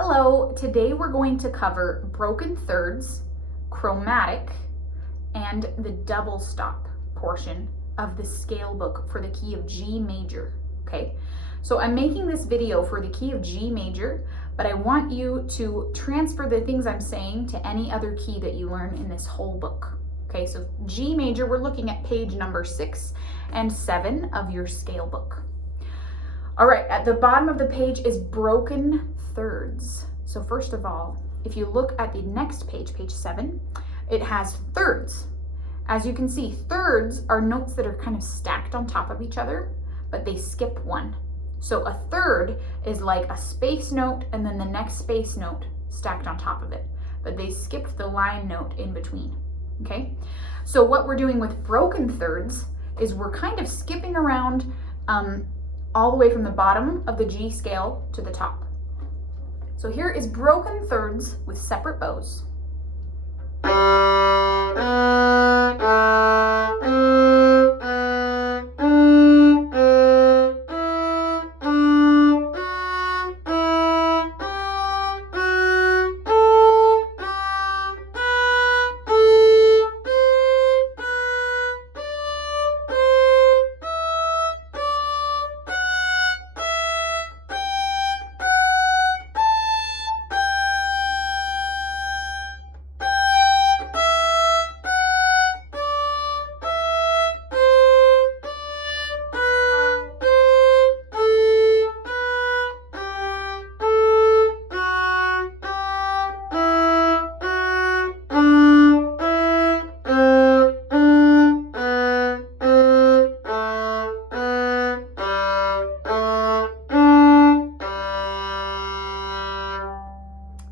Hello, today we're going to cover broken thirds, chromatic, and the double stop portion of the scale book for the key of G major, okay? So I'm making this video for the key of G major, but I want you to transfer the things I'm saying to any other key that you learn in this whole book. Okay, so G major, we're looking at page number 6 and 7 of your scale book. All right, at the bottom of the page is broken thirds. So first of all, if you look at the next page, page 7, it has thirds. As you can see, thirds are notes that are kind of stacked on top of each other, but they skip one. So a third is like a space note and then the next space note stacked on top of it, but they skipped the line note in between, okay? So what we're doing with broken thirds is we're kind of skipping around all the way from the bottom of the G scale to the top. So here is broken thirds with separate bows.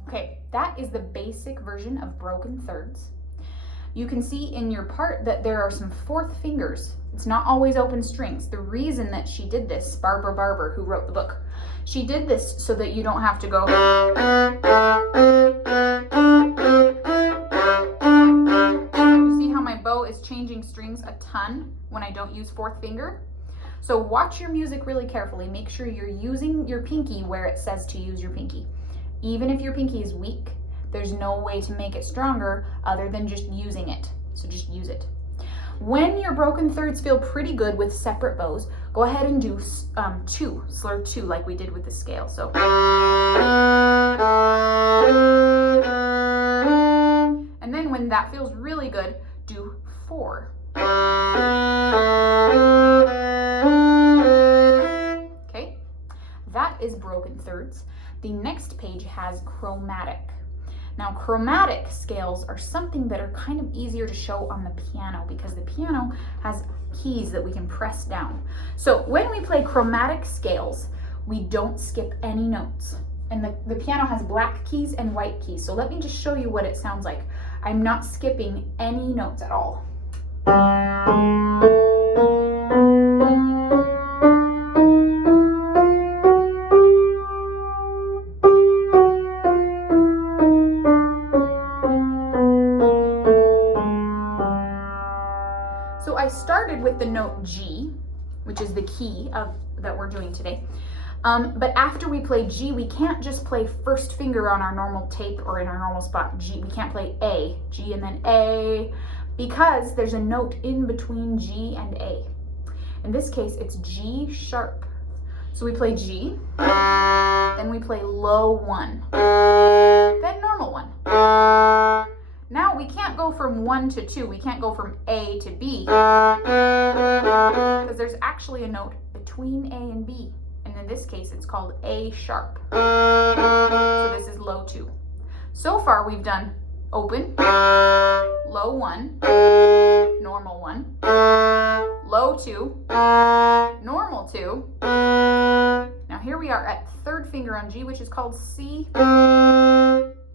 Okay, that is the basic version of broken thirds. You can see in your part that there are some fourth fingers. It's not always open strings. The reason that she did this, Barbara Barber, who wrote the book, she did this so that you don't have to go. You see how my bow is changing strings a ton when I don't use fourth finger? So watch your music really carefully. Make sure you're using your pinky where it says to use your pinky. Even if your pinky is weak, there's no way to make it stronger other than just using it. So just use it. When your broken thirds feel pretty good with separate bows, go ahead and do slur 2 like we did with the scale. So. And then when that feels really good, do 4. Okay, that is broken thirds. The next page has chromatic. Now, chromatic scales are something that are kind of easier to show on the piano because the piano has keys that we can press down. So when we play chromatic scales, we don't skip any notes. And the piano has black keys and white keys. So let me just show you what it sounds like. I'm not skipping any notes at all. So I started with the note G, which is the key that we're doing today. But after we play G, we can't just play first finger on our normal tape or in our normal spot G. We can't play A, G and then A, because there's a note in between G and A. In this case, it's G sharp. So we play G, then we play low 1, then normal 1. Now we can't go from 1 to 2. We can't go from A to B because there's actually a note between A and B. And in this case, it's called A sharp. So this is low 2. So far, we've done open, low 1, normal 1, low 2, normal 2. Now here we are at third finger on G, which is called C.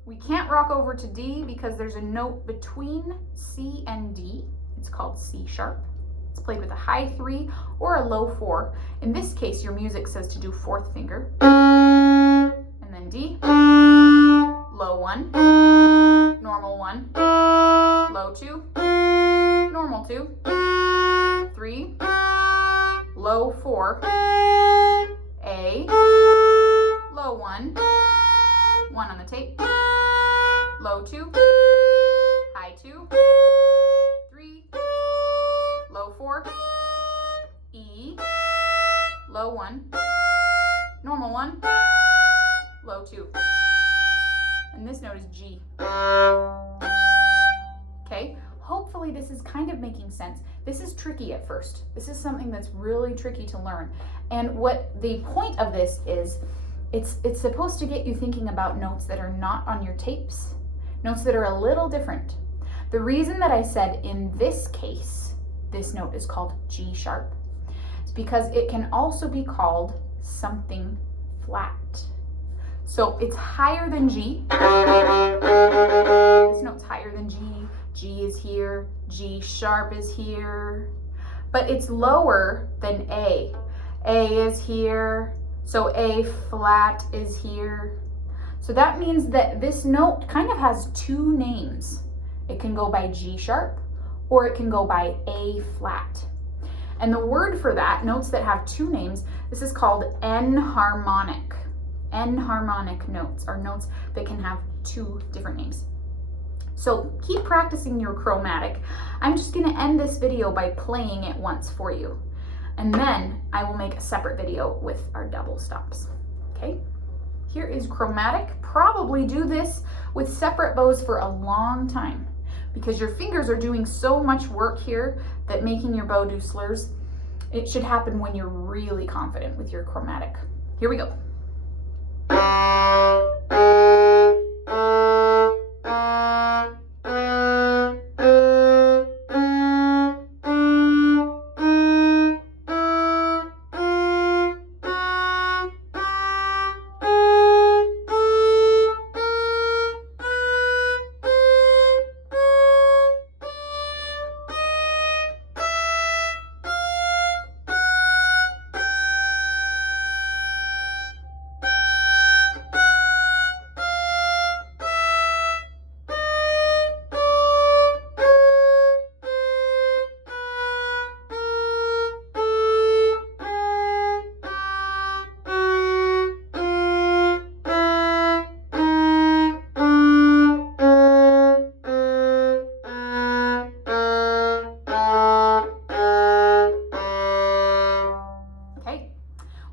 We can't rock over to D because there's a note between C and D. It's called C sharp. It's played with a high 3 or a low 4. In this case, your music says to do fourth finger. And then D, low 1, normal 1, low 2, normal 2, 3, low 4, A, low 1, 1 on the tape, low 2, high 2, 3, low 4, E, low 1, normal 1, low 2. And this note is G. Okay, hopefully this is kind of making sense. This is tricky at first. This is something that's really tricky to learn. And what the point of this is, it's supposed to get you thinking about notes that are not on your tapes, notes that are a little different. The reason that I said in this case, this note is called G sharp, is because it can also be called something flat. So it's higher than G. This note's higher than G. G is here, G sharp is here, but it's lower than A. A is here, so A flat is here. So that means that this note kind of has two names. It can go by G sharp or it can go by A flat. And the word for that, notes that have two names, this is called enharmonic. Enharmonic notes are notes that can have two different names. So keep practicing your chromatic. I'm just going to end this video by playing it once for you. And then I will make a separate video with our double stops. Okay? Here is chromatic. Probably do this with separate bows for a long time because your fingers are doing so much work here that making your bow do slurs, it should happen when you're really confident with your chromatic. Here we go.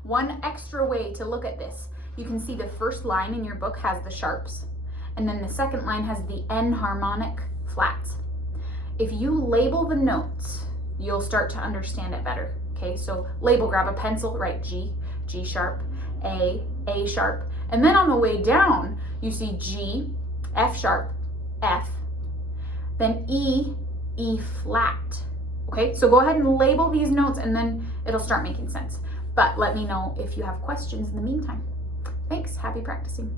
One extra way to look at this, you can see the first line in your book has the sharps, and then the second line has the enharmonic flats. If you label the notes, you'll start to understand it better. Okay, so label, grab a pencil, write G, G sharp, A sharp, and then on the way down, you see G, F sharp, F, then E flat. Okay, so go ahead and label these notes and then it'll start making sense. But let me know if you have questions in the meantime. Thanks, happy practicing.